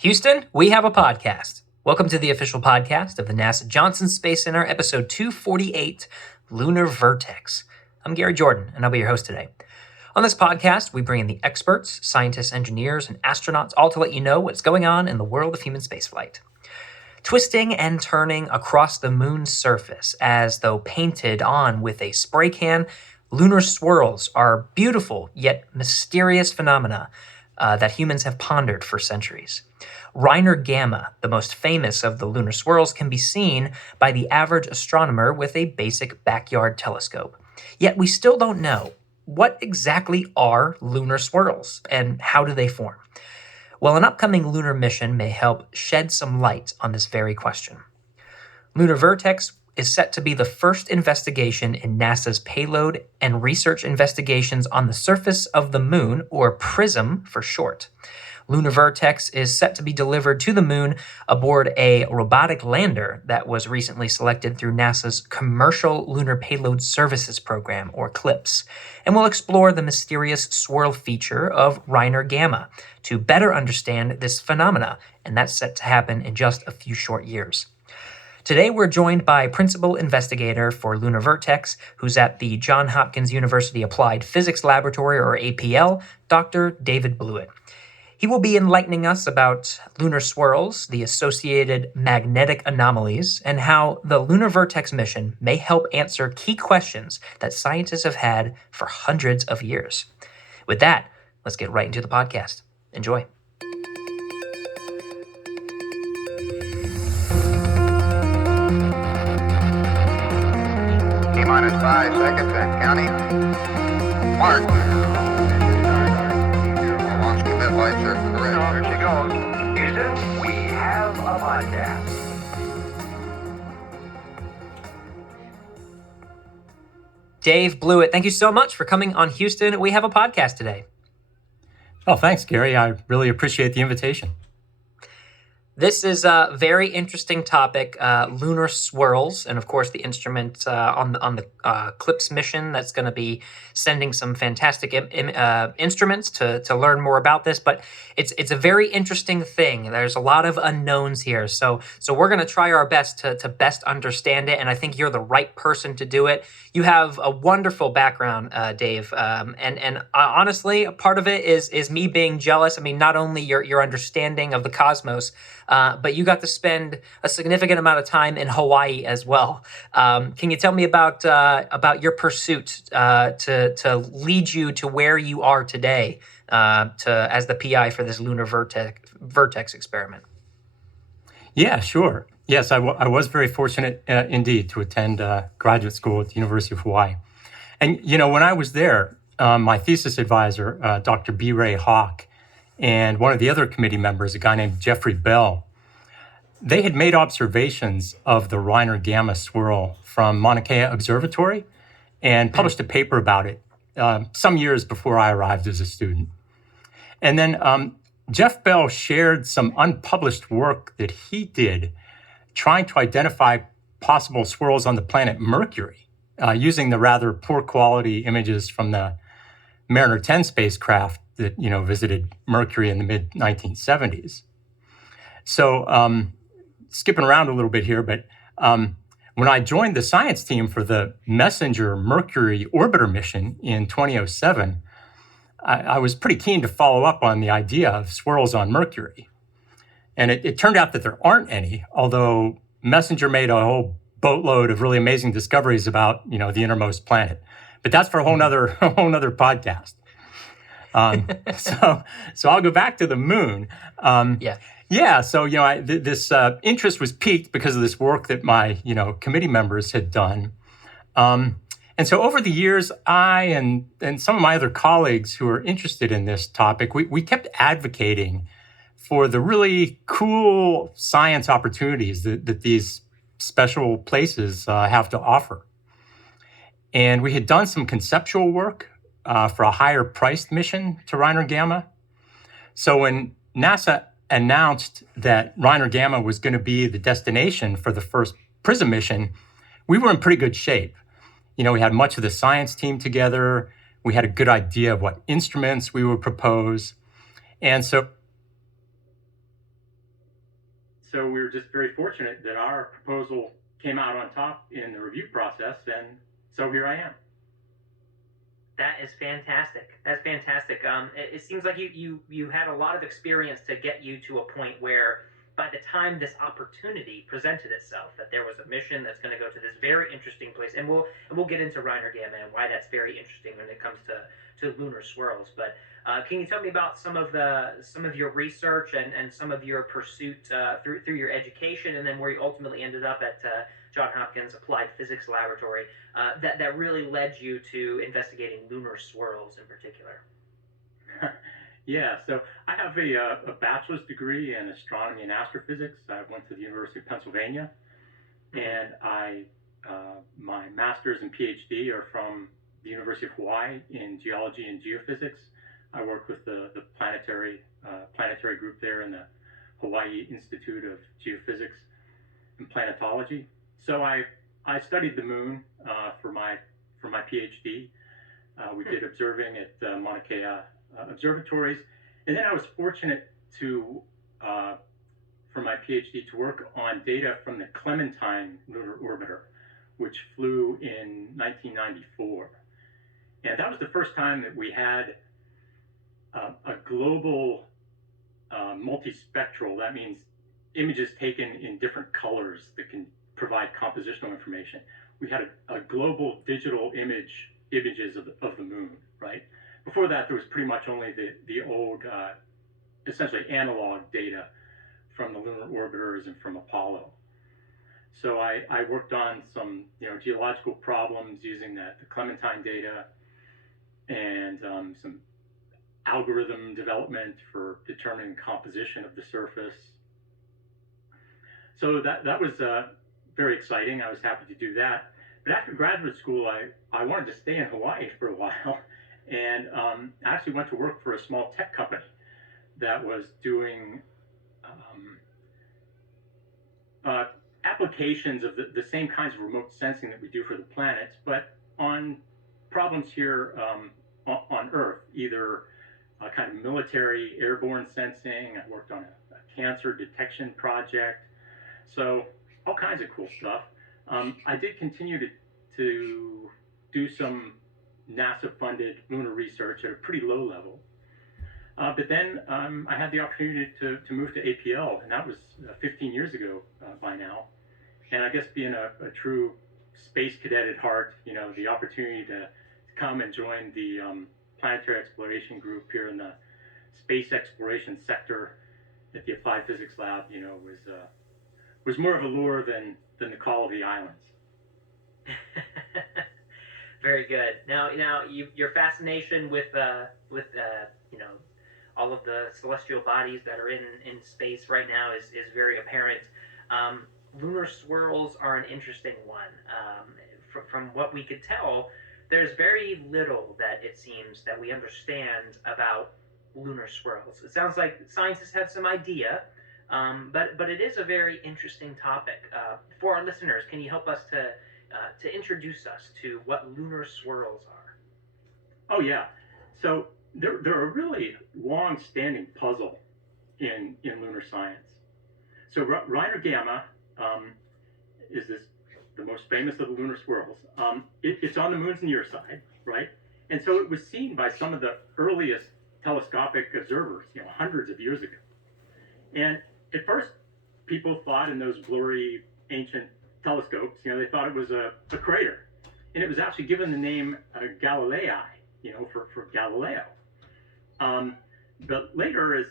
Houston, we have a podcast. Welcome to the official podcast of the NASA Johnson Space Center, episode 248, Lunar Vertex. I'm Gary Jordan, and I'll be your host today. On this podcast, we bring in the experts, scientists, engineers, and astronauts, all to let you know what's going on in the world of human spaceflight. Twisting and turning across the moon's surface as though painted on with a spray can, lunar swirls are beautiful yet mysterious phenomena that humans have pondered for centuries. Reiner Gamma, the most famous of the lunar swirls, can be seen by the average astronomer with a basic backyard telescope. Yet we still don't know what exactly are lunar swirls and how do they form. Well, an upcoming lunar mission may help shed some light on this very question. Lunar Vertex is set to be the first investigation in NASA's payload and research investigations on the surface of the moon, or PRISM for short. Lunar Vertex is set to be delivered to the moon aboard a robotic lander that was recently selected through NASA's Commercial Lunar Payload Services Program, or CLPS, and will explore the mysterious swirl feature of Reiner Gamma to better understand this phenomena, and that's set to happen in just a few short years. Today, we're joined by Principal Investigator for Lunar Vertex, who's at the Johns Hopkins University Applied Physics Laboratory, or APL, Dr. David Blewett. He will be enlightening us about lunar swirls, the associated magnetic anomalies, and how the Lunar Vertex mission may help answer key questions that scientists have had for hundreds of years. With that, let's get right into the podcast. Enjoy. T-minus 5 seconds and counting. Mark. Lights are correct. Here she goes. Houston, we have a podcast. Dave Blewett, thank you so much for coming on Houston. We have a podcast today. Oh, thanks, Gary. I really appreciate the invitation. This is a very interesting topic, lunar swirls, and of course the instrument on the CLPS mission that's going to be sending some fantastic instruments to learn more about this. But it's a very interesting thing. There's a lot of unknowns here, so we're going to try our best to best understand it. And I think you're the right person to do it. You have a wonderful background, Dave, and honestly, a part of it is me being jealous. I mean, not only your understanding of the cosmos, but you got to spend a significant amount of time in Hawaii as well. Can you tell me about your pursuit to lead you to where you are today, as the PI for this Lunar Vertex experiment? Yeah, sure. Yes, I was very fortunate indeed to attend graduate school at the University of Hawaii. And, when I was there, my thesis advisor, Dr. B. Ray Hawk, and one of the other committee members, a guy named Jeffrey Bell, they had made observations of the Reiner Gamma swirl from Mauna Kea Observatory and published a paper about it some years before I arrived as a student. And then Jeff Bell shared some unpublished work that he did trying to identify possible swirls on the planet Mercury using the rather poor quality images from the Mariner 10 spacecraft that, visited Mercury in the mid-1970s. So skipping around a little bit here, but when I joined the science team for the Messenger Mercury orbiter mission in 2007, I was pretty keen to follow up on the idea of swirls on Mercury. And it turned out that there aren't any, although Messenger made a whole boatload of really amazing discoveries about, the innermost planet. But that's for a whole nother podcast. So I'll go back to the moon. So this interest was piqued because of this work that my committee members had done, and so over the years, I and some of my other colleagues who are interested in this topic, we kept advocating for the really cool science opportunities that these special places have to offer. And we had done some conceptual work for a higher priced mission to Reiner Gamma. So when NASA announced that Reiner Gamma was going to be the destination for the first PRISM mission, we were in pretty good shape. We had much of the science team together. We had a good idea of what instruments we would propose. And so so we were just very fortunate that our proposal came out on top in the review process, and so here I am. That is fantastic. That's fantastic. It seems like you had a lot of experience to get you to a point where, by the time this opportunity presented itself, that there was a mission that's going to go to this very interesting place, and we'll get into Reiner Gamma and why that's very interesting when it comes to lunar swirls. But can you tell me about some of your research and some of your pursuit through your education, and then where you ultimately ended up at Johns Hopkins Applied Physics Laboratory that really led you to investigating lunar swirls in particular? Yeah, so I have a bachelor's degree in astronomy and astrophysics. I went to the University of Pennsylvania, and my master's and PhD are from the University of Hawaii in geology and geophysics. I work with the planetary group there in the Hawaii Institute of Geophysics and Planetology. So I studied the moon for my PhD. We did observing at Mauna Kea observatories, and then I was fortunate to, for my PhD, to work on data from the Clementine lunar orbiter, which flew in 1994, and that was the first time that we had a global multispectral. That means images taken in different colors that can provide compositional information. We had a global digital images of the moon, right? Before that, there was pretty much only the old, essentially analog data from the lunar orbiters and from Apollo. So I worked on some geological problems using the Clementine data, and some algorithm development for determining composition of the surface. So that was very exciting. I was happy to do that. But after graduate school, I wanted to stay in Hawaii for a while, and I actually went to work for a small tech company that was doing applications of the same kinds of remote sensing that we do for the planets, but on problems here on Earth, either kind of military airborne sensing. I worked on a cancer detection project, so all kinds of cool stuff. I did continue to do some NASA-funded lunar research at a pretty low level. But then I had the opportunity to move to APL, and that was 15 years ago by now. And I guess being a true space cadet at heart, the opportunity to come and join the planetary exploration group here in the space exploration sector at the Applied Physics Lab, was more of a lure than the call of the islands. Very good. Now, your fascination with all of the celestial bodies that are in space right now is very apparent. Lunar swirls are an interesting one. From what we could tell, there's very little that it seems that we understand about lunar swirls. It sounds like scientists have some idea, but it is a very interesting topic. For our listeners, can you help us to introduce us to what lunar swirls are? Oh yeah, so they're a really long-standing puzzle in lunar science. So Reiner Gamma is the most famous of the lunar swirls. It's on the moon's near side, right? And so it was seen by some of the earliest telescopic observers, hundreds of years ago. And at first, people thought in those blurry ancient telescopes, they thought it was a crater. And it was actually given the name Galilei, for Galileo. But later, as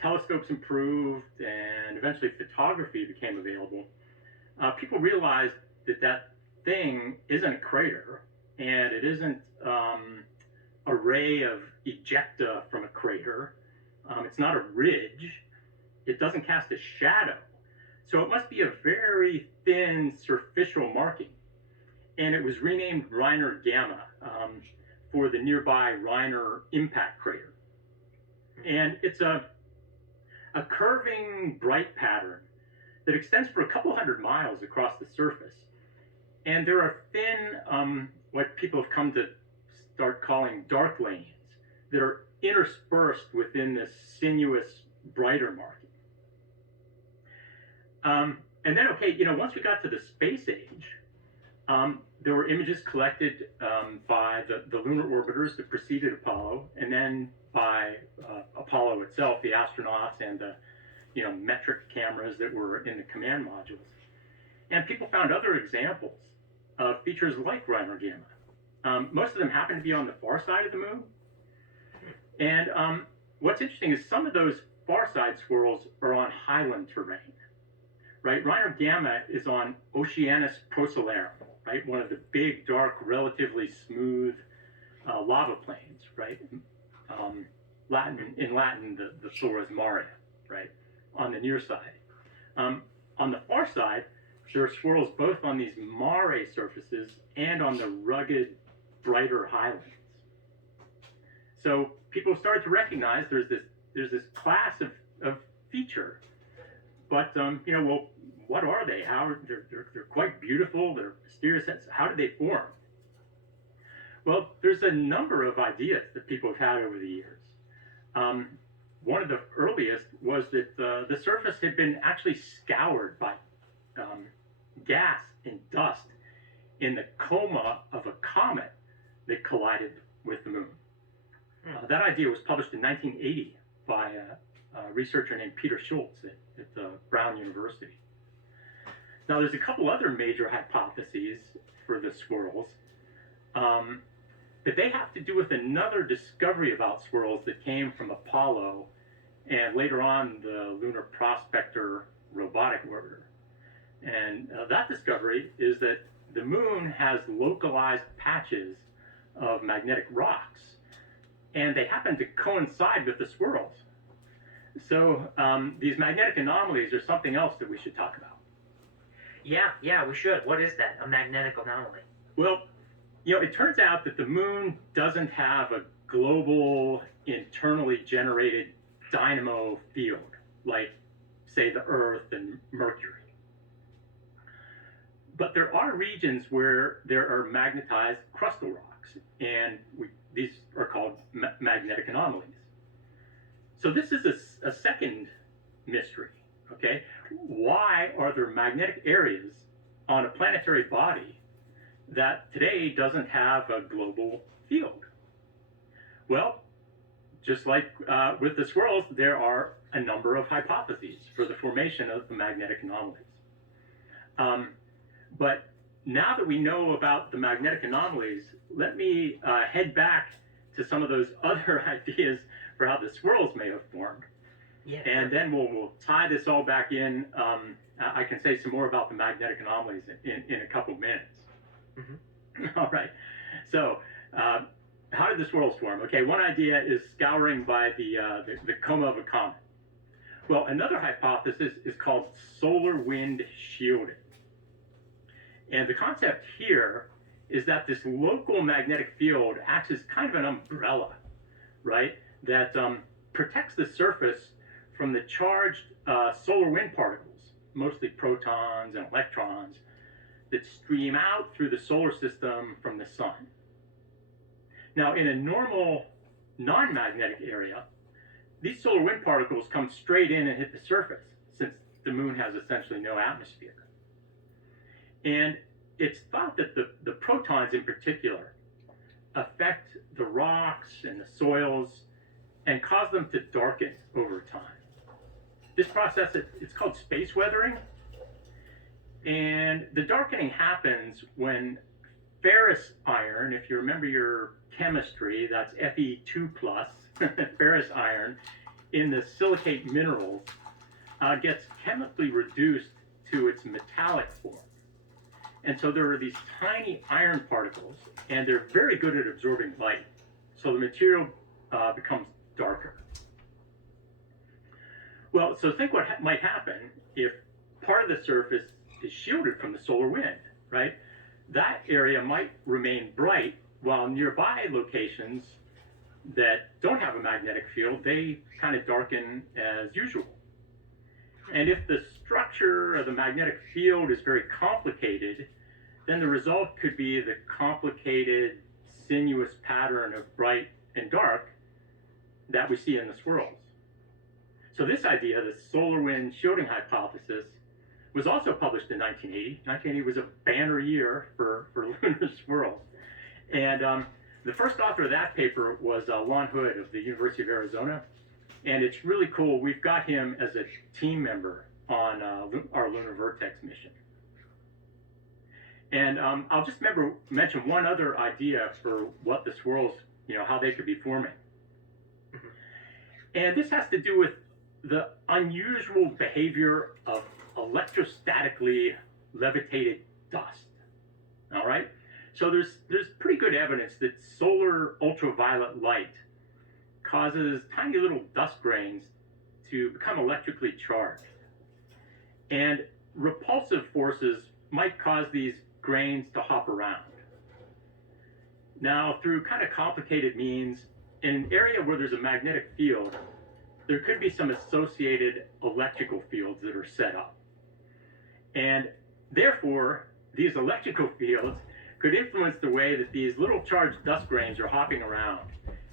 telescopes improved and eventually photography became available, people realized that thing isn't a crater, and it isn't a ray of ejecta from a crater. It's not a ridge. It doesn't cast a shadow. So it must be a very thin superficial marking. And it was renamed Reiner Gamma for the nearby Reiner impact crater. And it's a curving bright pattern that extends for a couple hundred miles across the surface. And there are thin, what people have come to start calling dark lanes that are interspersed within this sinuous brighter marking. And then, okay, once we got to the space age, there were images collected by the lunar orbiters that preceded Apollo, and then by Apollo itself, the astronauts, and the metric cameras that were in the command modules. And people found other examples of features like Reiner gamma. Most of them happen to be on the far side of the moon. And what's interesting is some of those far side swirls are on highland terrain. Right, Reiner gamma is on Oceanus Procellarum, right, one of the big, dark, relatively smooth lava plains, right. In Latin, the Sora is Maria, right, on the near side. On the far side, there are swirls both on these mare surfaces and on the rugged, brighter highlands. So people started to recognize there's this class of feature. But well, what are they? They're quite beautiful. They're mysterious. How did they form? Well, there's a number of ideas that people have had over the years. One of the earliest was that the surface had been actually scoured by gas and dust in the coma of a comet that collided with the moon. That idea was published in 1980 by a researcher named Peter Schultz at Brown University. Now, there's a couple other major hypotheses for the swirls, but they have to do with another discovery about swirls that came from Apollo and later on the Lunar Prospector robotic orbiter. And that discovery is that the moon has localized patches of magnetic rocks, and they happen to coincide with the swirls. So these magnetic anomalies are something else that we should talk about. Yeah, we should. What is that, a magnetic anomaly? Well, it turns out that the moon doesn't have a global, internally generated dynamo field, like, say, the Earth and Mercury. But there are regions where there are magnetized crustal rocks, and these are called magnetic anomalies. So this is a second mystery, okay? Why are there magnetic areas on a planetary body that today doesn't have a global field? Well, just like with the swirls, there are a number of hypotheses for the formation of the magnetic anomalies. But now that we know about the magnetic anomalies, let me head back to some of those other ideas for how the swirls may have formed. Yeah, and sure. then we'll tie this all back in. I can say some more about the magnetic anomalies in a couple minutes. Mm-hmm. All right. So how did the swirls form? Okay, one idea is scouring by the coma of a comet. Well, another hypothesis is called solar wind shielding. And the concept here is that this local magnetic field acts as kind of an umbrella, right, that protects the surface from the charged solar wind particles, mostly protons and electrons, that stream out through the solar system from the sun. Now, in a normal non-magnetic area, these solar wind particles come straight in and hit the surface, since the moon has essentially no atmosphere. And it's thought that the protons in particular affect the rocks and the soils and cause them to darken over time. This process, it's called space weathering. And the darkening happens when ferrous iron, if you remember your chemistry, that's Fe2+, ferrous iron, in the silicate minerals, gets chemically reduced to its metallic form. And so there are these tiny iron particles, and they're very good at absorbing light. So the material becomes darker. Well, so think what might happen if part of the surface is shielded from the solar wind, right? That area might remain bright, while nearby locations that don't have a magnetic field, they kind of darken as usual. And if the structure of the magnetic field is very complicated, then the result could be the complicated, sinuous pattern of bright and dark that we see in the swirls. So this idea, the solar wind shielding hypothesis, was also published in 1980. 1980 was a banner year for lunar swirls. And the first author of that paper was Lon Hood of the University of Arizona. And it's really cool. We've got him as a team member on our Lunar Vertex mission. And I'll just mention one other idea for what the swirls, how they could be forming. Mm-hmm. And this has to do with the unusual behavior of electrostatically levitated dust. All right? So there's pretty good evidence that solar ultraviolet light causes tiny little dust grains to become electrically charged. And repulsive forces might cause these grains to hop around. Now, through kind of complicated means, in an area where there's a magnetic field, there could be some associated electrical fields that are set up. And therefore, these electrical fields could influence the way that these little charged dust grains are hopping around.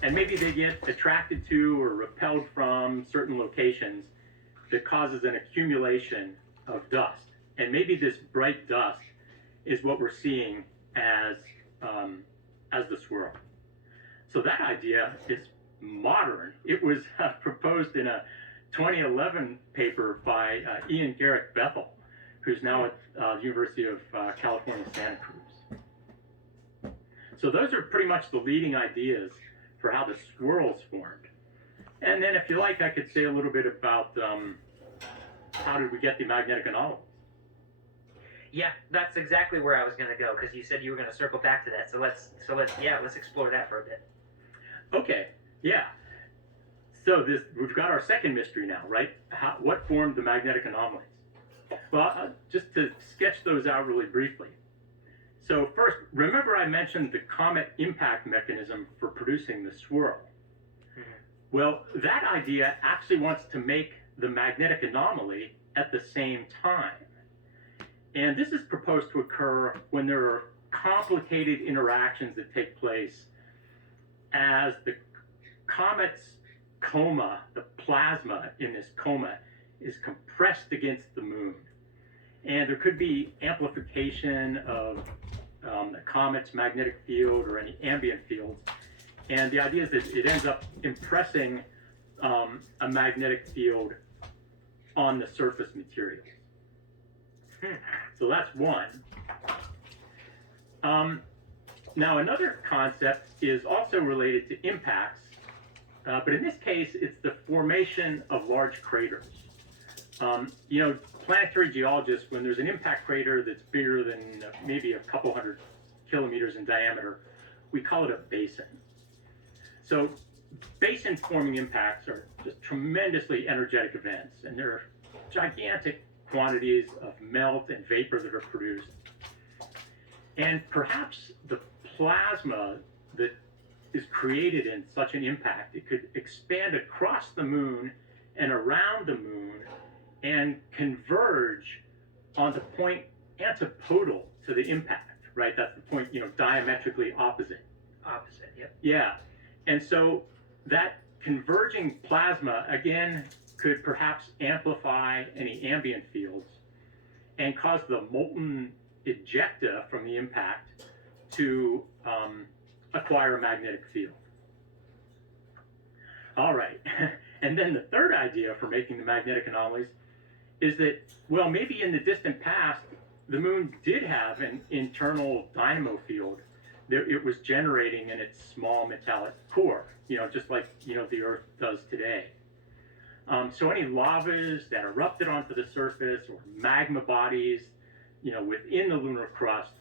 And maybe they get attracted to or repelled from certain locations that causes an accumulation of dust. And maybe this bright dust is what we're seeing as the swirl. So that idea is modern. It was proposed in a 2011 paper by Ian Garrick Bethel, who's now at the University of California, Santa Cruz. So those are pretty much the leading ideas for how the swirls formed. And then if you like, I could say a little bit about how did we get the magnetic anomalies. Yeah, that's exactly where I was going to go, because you said you were going to circle back to that. So let's explore that for a bit. Okay, yeah. So we've got our second mystery now, right? What formed the magnetic anomalies? Well, just to sketch those out really briefly. So first, remember I mentioned the comet impact mechanism for producing the swirl. Mm-hmm. Well, that idea actually wants to make the magnetic anomaly at the same time. And this is proposed to occur when there are complicated interactions that take place as the comet's coma, the plasma in this coma, is compressed against the moon. And there could be amplification of the comet's magnetic field or any ambient fields. And the idea is that it ends up impressing a magnetic field on the surface materials. So that's one. Now another concept is also related to impacts, but in this case it's the formation of large craters. Planetary geologists, when there's an impact crater that's bigger than maybe a couple hundred kilometers in diameter, we call it a basin. So basin-forming impacts are just tremendously energetic events, and there are gigantic quantities of melt and vapor that are produced. And perhaps the plasma that is created in such an impact, it could expand across the moon and around the moon and converge on the point antipodal to the impact, right? That's the point, diametrically opposite. Opposite, yep. Yeah. And so that converging plasma, again, could perhaps amplify any ambient fields and cause the molten ejecta from the impact to acquire a magnetic field. All right. And then the third idea for making the magnetic anomalies is that, well, maybe in the distant past, the moon did have an internal dynamo field that it was generating in its small metallic core, just like, the Earth does today. So any lavas that erupted onto the surface or magma bodies, within the lunar crust,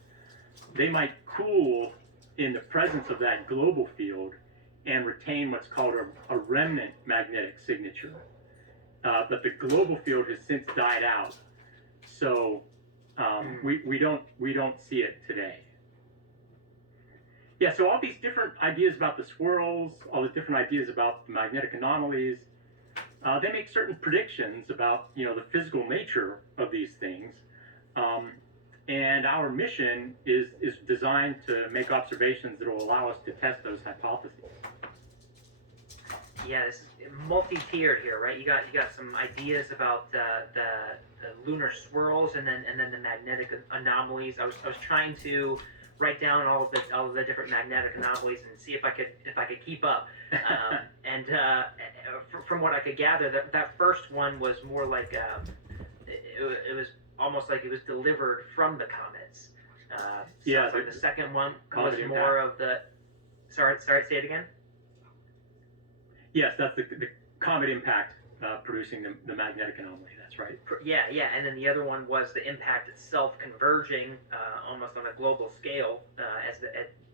they might cool in the presence of that global field and retain what's called a remnant magnetic signature. But the global field has since died out, so we don't see it today. Yeah, so all these different ideas about the swirls, all the different ideas about the magnetic anomalies, they make certain predictions about the physical nature of these things, and our mission is designed to make observations that will allow us to test those hypotheses. Yeah, this is multi-tiered here, right? You got some ideas about the lunar swirls and then the magnetic anomalies. I was trying to write down all of the different magnetic anomalies and see if I could keep up. From what I could gather, that first one was more like it was almost like it was delivered from the comets. Yeah. Like the second one Comet was impact. more of the. Sorry, say it again. Yes, that's the comet impact producing the magnetic anomaly. That's right. Yeah, and then the other one was the impact itself converging almost on a global scale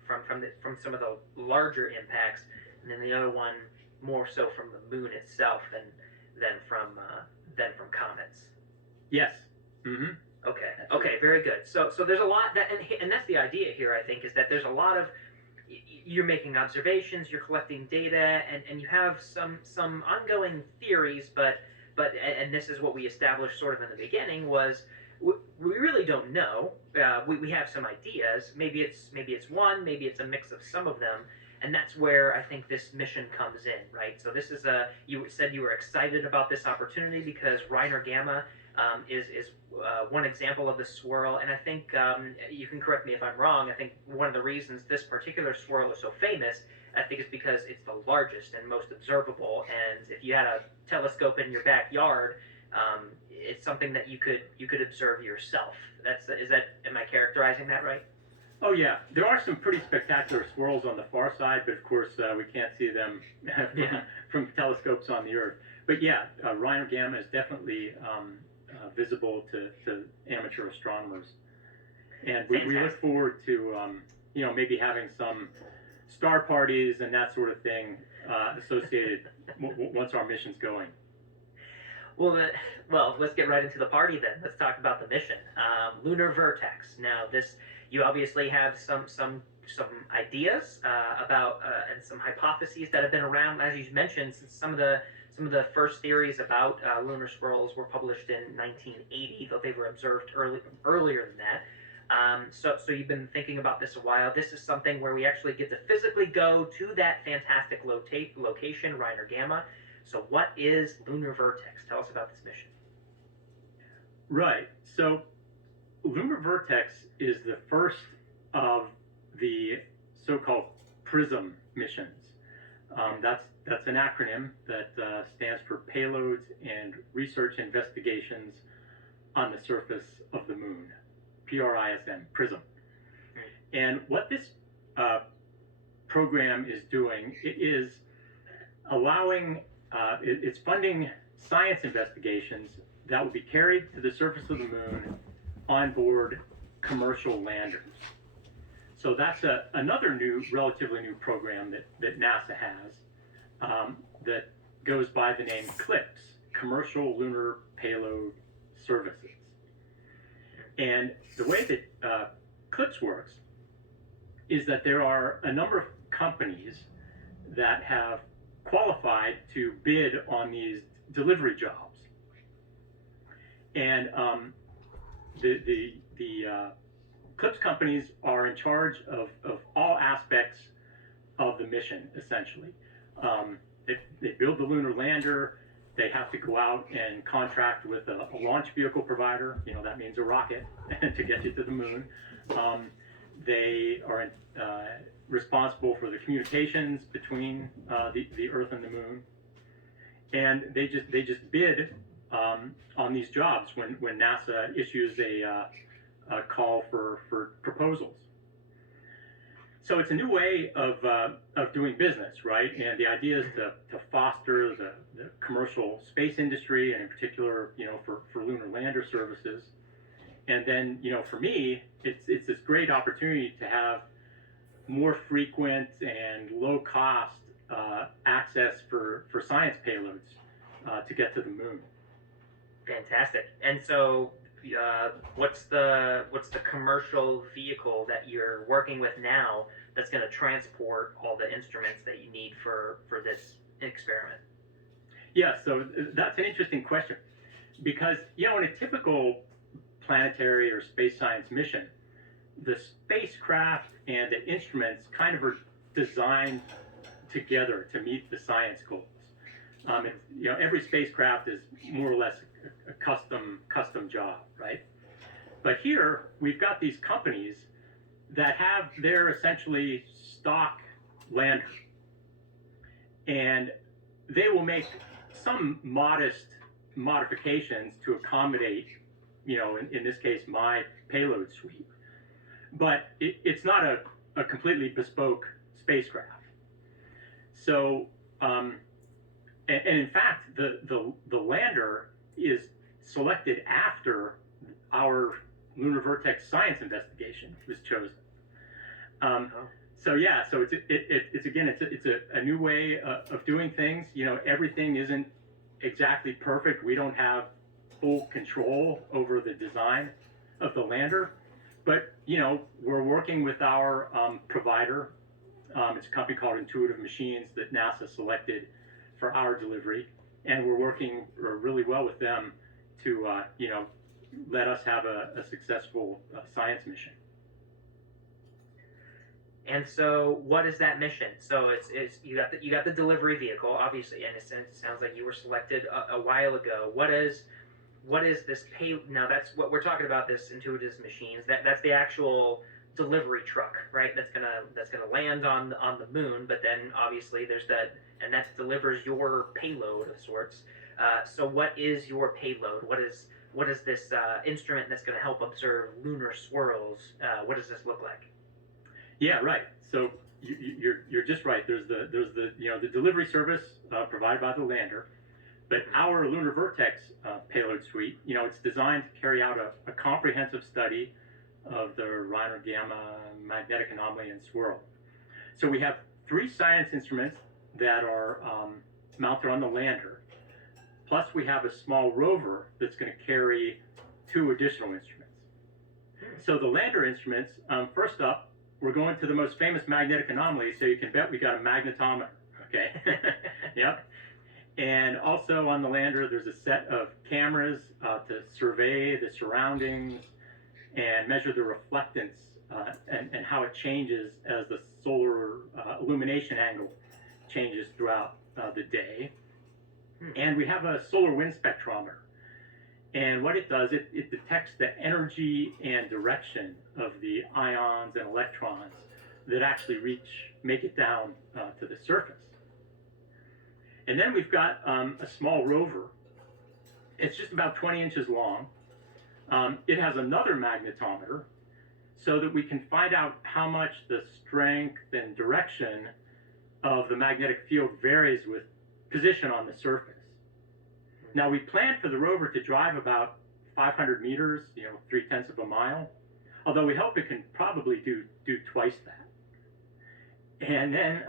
from some of the larger impacts, and then the other one more so from the moon itself than from comets. Yes. Mm-hmm. Okay, very good. So there's a lot and that's the idea here. I think is that there's a lot of you're making observations, you're collecting data, and you have some ongoing theories, but this is what we established sort of in the beginning was we really don't know. We have some ideas. Maybe it's one, maybe it's a mix of some of them, and that's where I think this mission comes in, right? So this is you said you were excited about this opportunity because Reiner Gamma is one example of the swirl, and I think you can correct me if I'm wrong. I think one of the reasons this particular swirl is so famous, I think, is because it's the largest and most observable. And if you had a telescope in your backyard, it's something that you could observe yourself. Am I characterizing that right? Oh yeah, there are some pretty spectacular swirls on the far side, but of course we can't see them from telescopes on the Earth. But yeah, Reiner Gamma is definitely visible to amateur astronomers, and we look forward to maybe having some star parties and that sort of thing associated once our mission's going. Well, let's get right into the party then. Let's talk about the mission. Lunar Vertex. Now, you obviously have some ideas about and some hypotheses that have been around, as you mentioned, since some of the first theories about lunar swirls were published in 1980, though they were observed earlier than that. So you've been thinking about this a while. This is something where we actually get to physically go to that fantastic location, Reiner Gamma. So what is Lunar Vertex? Tell us about this mission. Right. So Lunar Vertex is the first of the so-called PRISM missions. That's an acronym that stands for Payloads and Research Investigations on the Surface of the Moon. PRISM, PRISM. And what this program is doing, it is allowing, it's funding science investigations that will be carried to the surface of the moon on board commercial landers. So that's another relatively new program that NASA has that goes by the name CLPS, Commercial Lunar Payload Services. And the way that CLPS works is that there are a number of companies that have qualified to bid on these delivery jobs. And the CLPS companies are in charge of all aspects of the mission, essentially. They build the lunar lander. They have to go out and contract with a launch vehicle provider. That means a rocket to get you to the moon. They are responsible for the communications between the Earth and the moon. And they just bid on these jobs when NASA issues a call for proposals. So it's a new way of doing business, right? And the idea is to foster the commercial space industry, and in particular, for lunar lander services. And then, for me, it's this great opportunity to have more frequent and low cost access for science payloads to get to the moon. Fantastic. And so, what's the commercial vehicle that you're working with now that's going to transport all the instruments that you need for this experiment? Yeah, so that's an interesting question, because in a typical planetary or space science mission, the spacecraft and the instruments kind of are designed together to meet the science goals. It's, every spacecraft is more or less a custom job, right? But here we've got these companies that have their essentially stock lander, and they will make some modest modifications to accommodate, in this case, my payload suite. But it's not a completely bespoke spacecraft. So, and in fact, the lander is selected after our Lunar Vertex science investigation was chosen. So it's a new way of doing things. Everything isn't exactly perfect. We don't have full control over the design of the lander, but we're working with our provider. It's a company called Intuitive Machines that NASA selected for our delivery, and we're working really well with them to let us have a successful science mission. And so, what is that mission? So it's you got the delivery vehicle, obviously, and it sounds like you were selected a while ago. What is this pay? Now that's what we're talking about. This Intuitive Machines. That's the actual delivery truck, right? That's gonna land on the moon. But then obviously there's that delivers your payload of sorts. So what is your payload? What is this instrument that's going to help observe lunar swirls? What does this look like? Yeah, right. So you're just right. There's the the delivery service provided by the lander, but our Lunar Vertex payload suite, it's designed to carry out a comprehensive study of the Reiner gamma magnetic anomaly and swirl. So we have 3 science instruments that are mounted on the lander. Plus, we have a small rover that's going to carry 2 additional instruments. So the lander instruments, first up, we're going to the most famous magnetic anomaly, so you can bet we got a magnetometer, okay? Yep. And also on the lander, there's a set of cameras to survey the surroundings and measure the reflectance and how it changes as the solar illumination angle changes throughout the day. And we have a solar wind spectrometer. And what it does, it detects the energy and direction of the ions and electrons that actually make it down to the surface. And then we've got a small rover. It's just about 20 inches long. It has another magnetometer so that we can find out how much the strength and direction of the magnetic field varies with position on the surface. Now, we plan for the rover to drive about 500 meters, 0.3 of a mile, although we hope it can probably do twice that. And then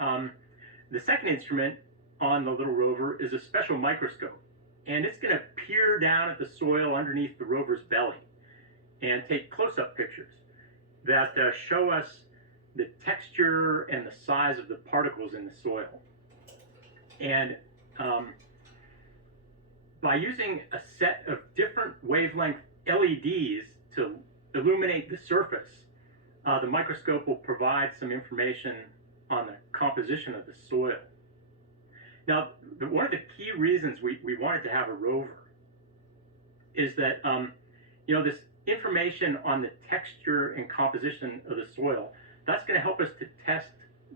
the second instrument on the little rover is a special microscope, and it's going to peer down at the soil underneath the rover's belly and take close-up pictures that show us the texture and the size of the particles in the soil. And by using a set of different wavelength LEDs to illuminate the surface, the microscope will provide some information on the composition of the soil. Now, one of the key reasons we wanted to have a rover is that, this information on the texture and composition of the soil, that's going to help us to test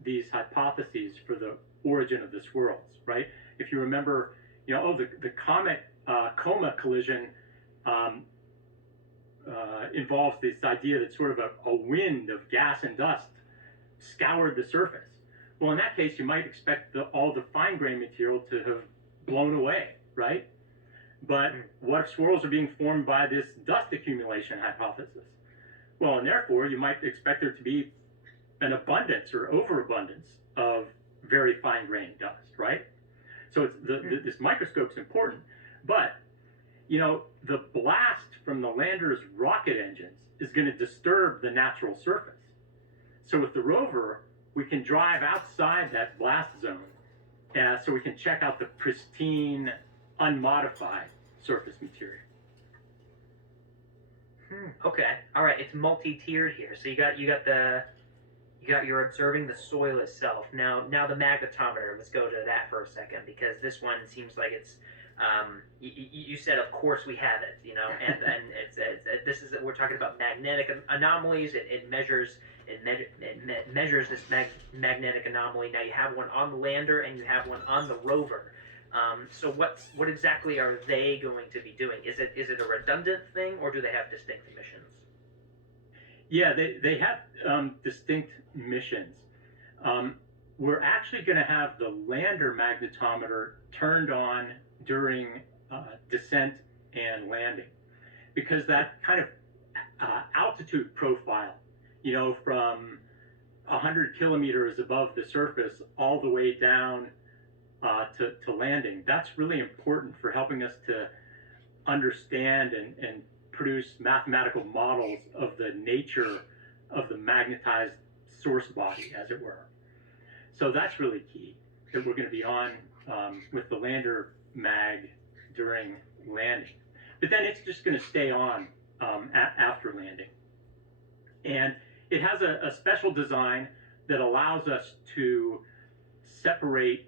these hypotheses for the origin of the swirls, right? If you remember, the comet coma collision involves this idea that sort of a wind of gas and dust scoured the surface. Well, in that case, you might expect all the fine-grained material to have blown away, right? But what if swirls are being formed by this dust accumulation hypothesis? Well, and therefore, you might expect there to be an abundance or overabundance of very fine-grained dust, right? So this microscope's important, but the blast from the lander's rocket engines is going to disturb the natural surface. So with the rover, we can drive outside that blast zone, so we can check out the pristine, unmodified surface material. Okay, all right. It's multi-tiered here. So you got you're observing the soil itself. Now the magnetometer. Let's go to that for a second, because this one seems like it's. You said, of course we have it, and this is we're talking about magnetic anomalies. It measures this magnetic anomaly. Now you have one on the lander and you have one on the rover. So what exactly are they going to be doing? Is it a redundant thing, or do they have distinct missions? Yeah, they have distinct missions. We're actually going to have the lander magnetometer turned on during descent and landing, because that kind of altitude profile, from 100 kilometers above the surface all the way down to landing, that's really important for helping us to understand and produce mathematical models of the nature of the magnetized source body, as it were. So that's really key, that we're going to be on with the lander mag during landing. But then it's just going to stay on after landing. And it has a special design that allows us to separate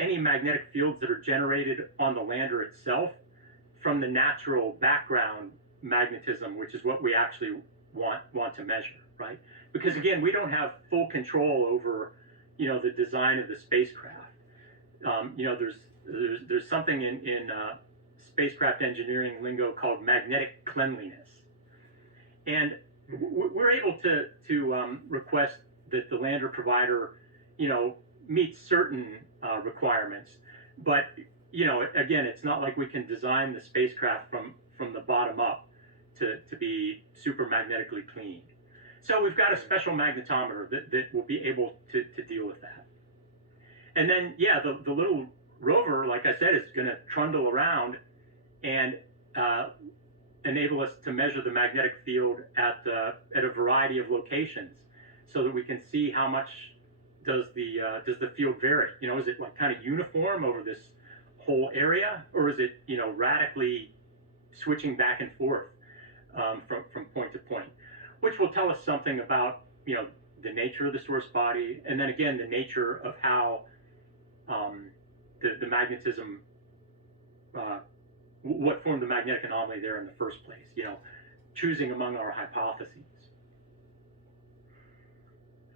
any magnetic fields that are generated on the lander itself from the natural background magnetism, which is what we actually want to measure, right? Because again, we don't have full control over, the design of the spacecraft. There's something in spacecraft engineering lingo called magnetic cleanliness, and we're able to request that the lander provider, meets certain requirements, but again, it's not like we can design the spacecraft from the bottom up to be super magnetically clean. So we've got a special magnetometer that will be able to deal with that. And then, the little rover, like I said, is going to trundle around and enable us to measure the magnetic field at a variety of locations, so that we can see how much does the field vary. Is it like kind of uniform over this whole area, or is it radically switching back and forth from point to point, which will tell us something about the nature of the source body, and then again the nature of how the magnetism, what formed the magnetic anomaly there in the first place. Choosing among our hypotheses.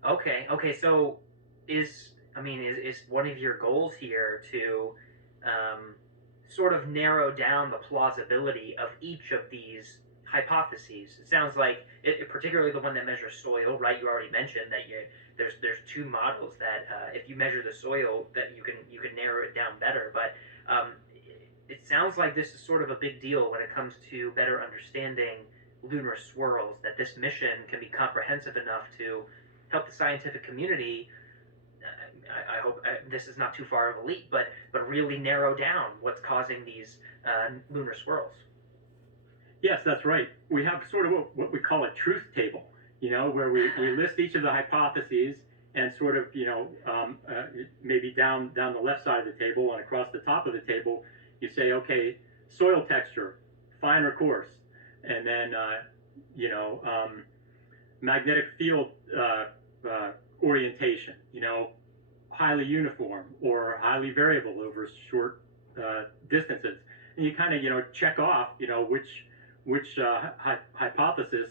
Okay. So is one of your goals here to sort of narrow down the plausibility of each of these hypotheses? It sounds like, particularly the one that measures soil, right? You already mentioned that there's two models that if you measure the soil, that you can narrow it down better. But it sounds like this is sort of a big deal when it comes to better understanding lunar swirls, that this mission can be comprehensive enough to help the scientific community. I hope this is not too far of a leap, but really narrow down what's causing these lunar swirls. Yes, that's right. We have sort of what we call a truth table, where we list each of the hypotheses, and sort of, maybe down the left side of the table and across the top of the table, you say, okay, soil texture, fine or coarse, and then, magnetic field orientation, highly uniform or highly variable over short distances. And you kind of, check off, which hypothesis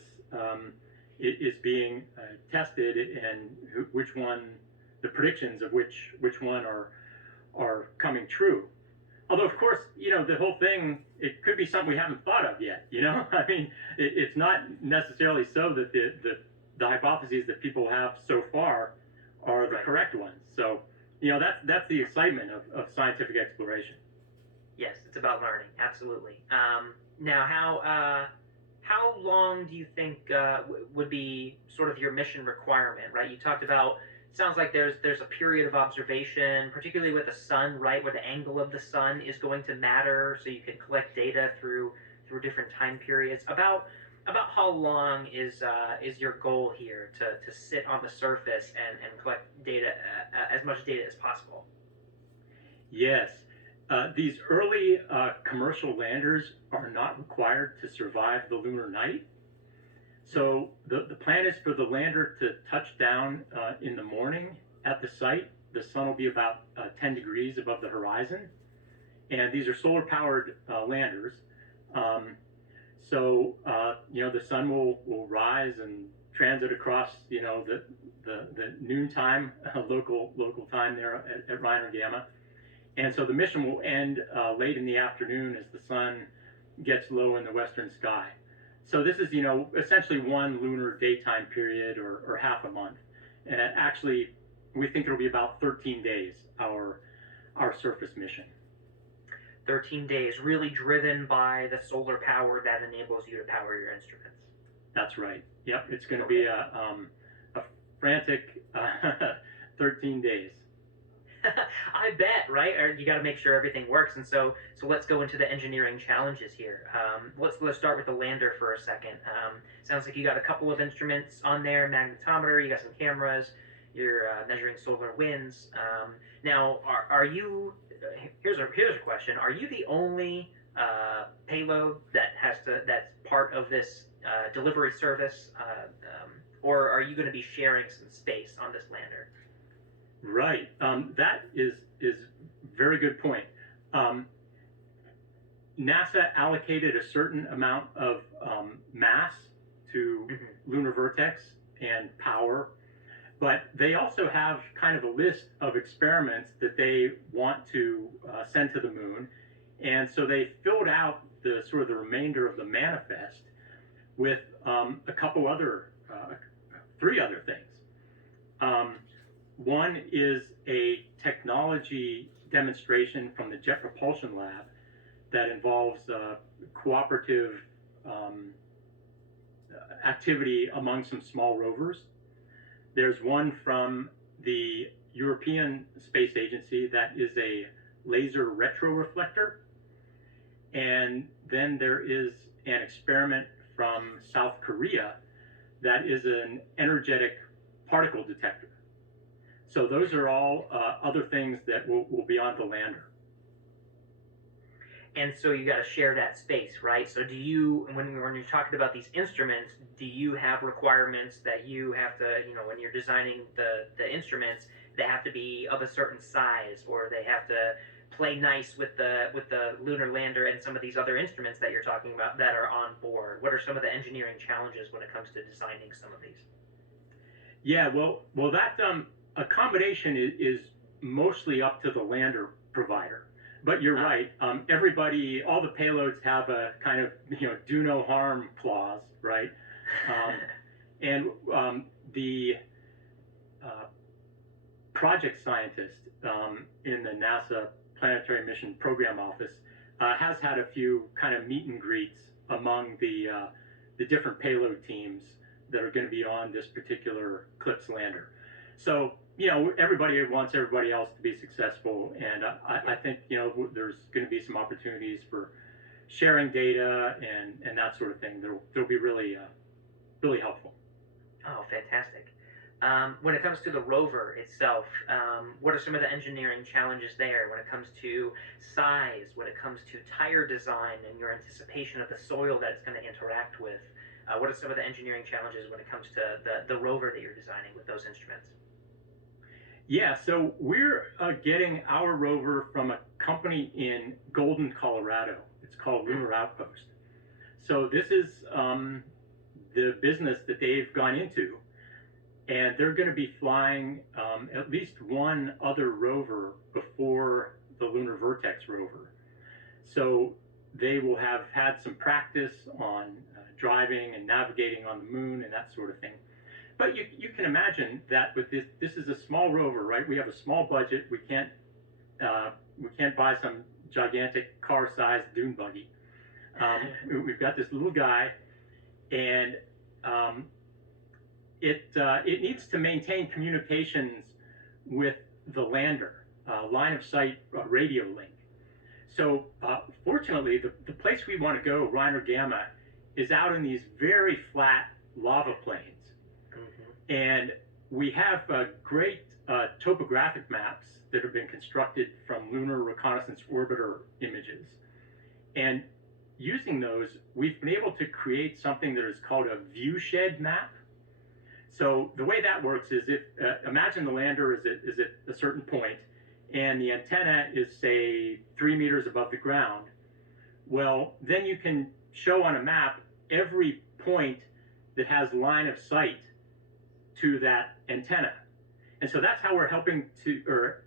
is being tested, and which one, the predictions of which one are coming true. Although, of course, the whole thing, it could be something we haven't thought of yet. I mean, it's not necessarily so that the hypotheses that people have so far are the correct ones. So, that's the excitement of scientific exploration. Yes, it's about learning. Absolutely. Now, how long do you think would be sort of your mission requirement? Right, you talked about. Sounds like there's a period of observation, particularly with the sun, right, where the angle of the sun is going to matter, so you can collect data through different time periods. About how long is your goal here to sit on the surface and collect data, as much data as possible? Yes. These early commercial landers are not required to survive the lunar night. So the plan is for the lander to touch down in the morning at the site. The sun will be about 10 degrees above the horizon. And these are solar-powered landers. So the sun will rise and transit across, the noontime local time there at Reiner Gamma. And so the mission will end late in the afternoon as the sun gets low in the western sky. So this is, essentially one lunar daytime period or half a month. And actually, we think it'll be about 13 days, our surface mission. 13 days, really driven by the solar power that enables you to power your instruments. That's right. Yep, it's going to be a frantic 13 days. I bet, right? Or you got to make sure everything works, and so let's go into the engineering challenges here. Let's start with the lander for a second. Sounds like you got a couple of instruments on there, magnetometer. You got some cameras. You're measuring solar winds. Now, are you? Here's a question: are you the only payload that's part of this delivery service, or are you going to be sharing some space on this lander? Right. That is very good point. NASA allocated a certain amount of mass to Lunar Vertex and power, but they also have kind of a list of experiments that they want to send to the moon, and so they filled out the remainder of the manifest with three other things. One is a technology demonstration from the Jet Propulsion Lab that involves cooperative activity among some small rovers. There's one from the European Space Agency that is a laser retroreflector. And then there is an experiment from South Korea that is an energetic particle detector. So those are all other things that will be on the lander. And so you got to share that space, right? So do you, when you're talking about these instruments, do you have requirements that you have to, when you're designing the instruments, they have to be of a certain size, or they have to play nice with the lunar lander and some of these other instruments that you're talking about that are on board? What are some of the engineering challenges when it comes to designing some of these? Yeah, well, that accommodation is mostly up to the lander provider. But you're right. Everybody, all the payloads have a kind of, do no harm clause, right? And the project scientist in the NASA Planetary Mission Program Office has had a few kind of meet and greets among the different payload teams that are going to be on this particular CLIPS lander. So, everybody wants everybody else to be successful, and I think, there's going to be some opportunities for sharing data and that sort of thing. They'll be really, really helpful. Oh, fantastic. When it comes to the rover itself, what are some of the engineering challenges there when it comes to size, when it comes to tire design and your anticipation of the soil that it's going to interact with? What are some of the engineering challenges when it comes to the rover that you're designing with those instruments? Yeah, so we're getting our rover from a company in Golden, Colorado. It's called Lunar Outpost. So this is the business that they've gone into, and they're going to be flying at least one other rover before the Lunar Vertex rover. So they will have had some practice on driving and navigating on the moon and that sort of thing. But you can imagine that with this is a small rover, right? We have a small budget. We can't buy some gigantic car-sized dune buggy. We've got this little guy, and it needs to maintain communications with the lander, line of sight radio link. So fortunately, the place we want to go, Reiner Gamma, is out in these very flat lava plains. And we have great topographic maps that have been constructed from Lunar Reconnaissance Orbiter images. And using those, we've been able to create something that is called a viewshed map. So the way that works is if imagine the lander is at a certain point, and the antenna is, say, 3 meters above the ground. Well, then you can show on a map every point that has line of sight to that antenna. And so that's how we're helping to, or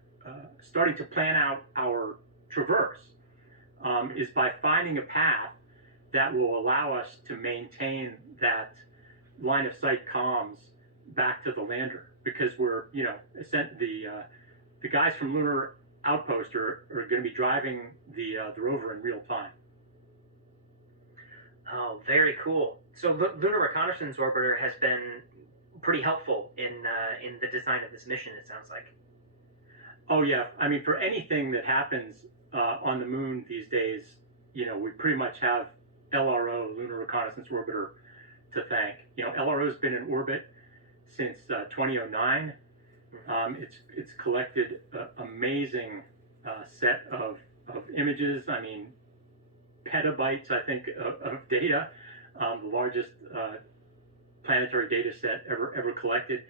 starting to plan out our traverse, is by finding a path that will allow us to maintain that line of sight comms back to the lander, because we're, the guys from Lunar Outpost are going to be driving the rover in real time. Oh, very cool. So Lunar Reconnaissance Orbiter has been pretty helpful in the design of this mission, it sounds like. Oh yeah, I mean, for anything that happens on the moon these days, we pretty much have LRO, Lunar Reconnaissance Orbiter, to thank. LRO's been in orbit since 2009. It's collected an amazing set of images. I mean, petabytes, I think, of data, the largest planetary data set ever collected,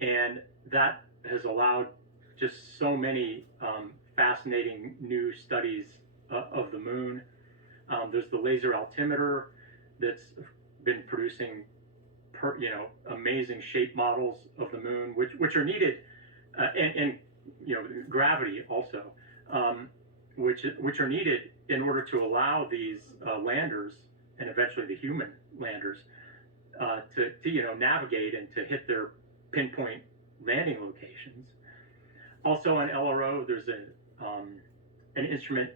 and that has allowed just so many fascinating new studies of the moon. There's the laser altimeter that's been producing amazing shape models of the moon, which are needed, and gravity also, which are needed in order to allow these landers, and eventually the human landers, to navigate and to hit their pinpoint landing locations. Also on LRO, there's an instrument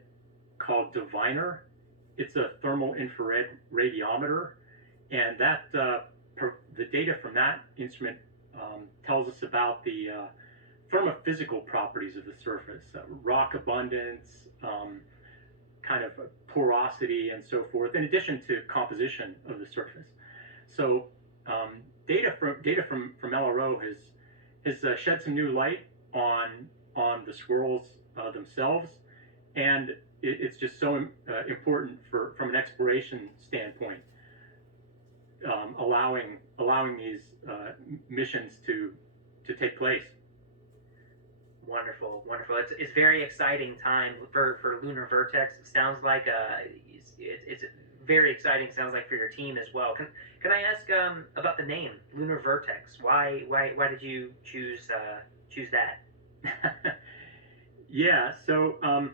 called Diviner. It's a thermal infrared radiometer, and that the data from that instrument tells us about the thermophysical properties of the surface, rock abundance, kind of porosity, and so forth, in addition to composition of the surface. So data from LRO has shed some new light on the swirls themselves, and it's just so important from an exploration standpoint, allowing these missions to take place. Wonderful. It's very exciting time for Lunar Vertex. It sounds like it's very exciting. Sounds like for your team as well. Can I ask about the name Lunar Vertex? Why did you choose that? Yeah. So I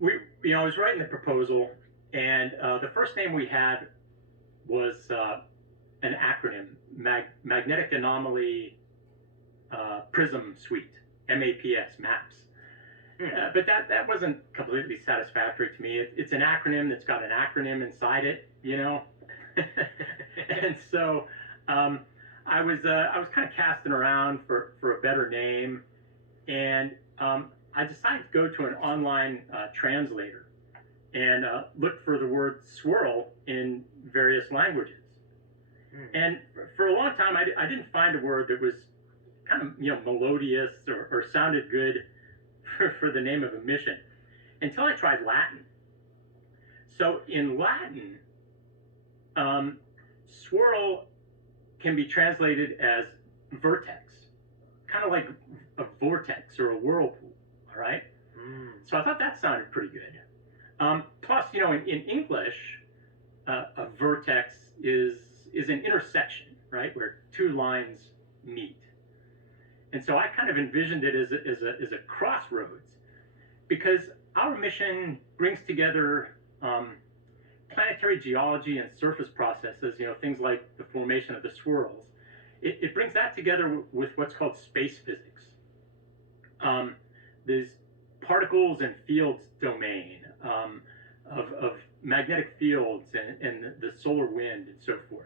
was writing the proposal, and the first name we had was an acronym, Magnetic Anomaly Prism Suite, MAPS, MAPS. But that wasn't completely satisfactory to me. It's an acronym that's got an acronym inside it, and so I was kind of casting around for a better name, and I decided to go to an online translator and look for the word swirl in various languages. And for a long time, I didn't find a word that was kind of melodious or sounded good for the name of a mission until I tried Latin. So in Latin, swirl can be translated as vertex, kind of like a vortex or a whirlpool. All right. So I thought that sounded pretty good. Plus, in English, a vertex is an intersection, right, where two lines meet. And so I kind of envisioned it as a crossroads, because our mission brings together planetary geology and surface processes, things like the formation of the swirls. It brings that together with what's called space physics. There's particles and fields domain of magnetic fields and the solar wind and so forth.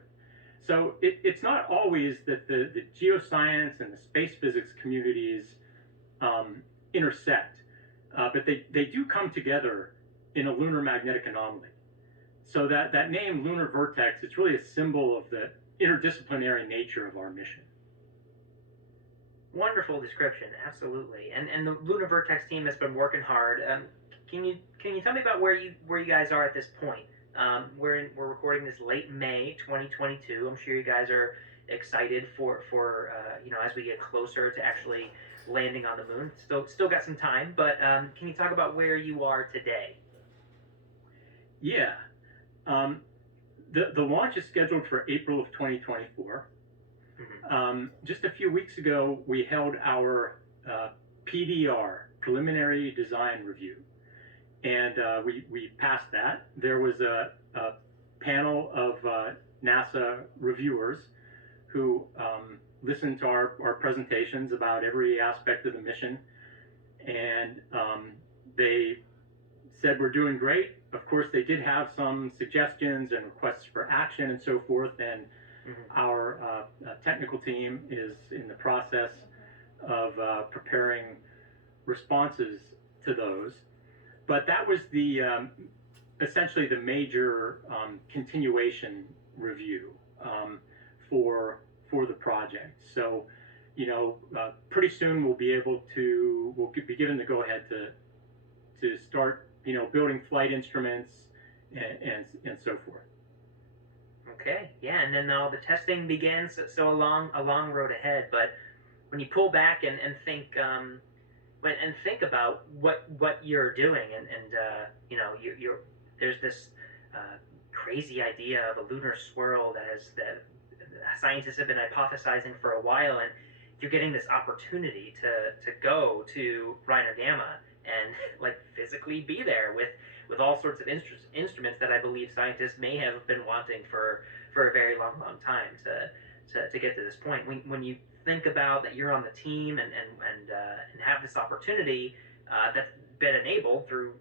So it's not always that the geoscience and the space physics communities intersect, but they do come together in a lunar magnetic anomaly. So that name, Lunar Vertex, it's really a symbol of the interdisciplinary nature of our mission. Wonderful description, absolutely. And the Lunar Vertex team has been working hard. Can can you tell me about where you guys are at this point? We're recording this late May 2022. I'm sure you guys are excited for as we get closer to actually landing on the moon. Still got some time, but can you talk about where you are today? Yeah. The launch is scheduled for April of 2024. Just a few weeks ago, we held our PDR, Preliminary Design Review, and we passed that. There was a panel of NASA reviewers who listened to our presentations about every aspect of the mission, and they said we're doing great. Of course, they did have some suggestions and requests for action and so forth, and our technical team is in the process of preparing responses to those. But that was the essentially the major continuation review for the project. So, pretty soon we'll be given the go-ahead to start, building flight instruments and so forth. Okay, yeah, and then the testing begins. So a long road ahead. But when you pull back and think think about what you're doing, and there's this crazy idea of a lunar swirl that scientists have been hypothesizing for a while, and you're getting this opportunity to go to Reiner Gamma and physically be there with all sorts of instruments that I believe scientists may have been wanting for a very long time to get to this point. When you think about that you're on the team and have this opportunity that's been enabled through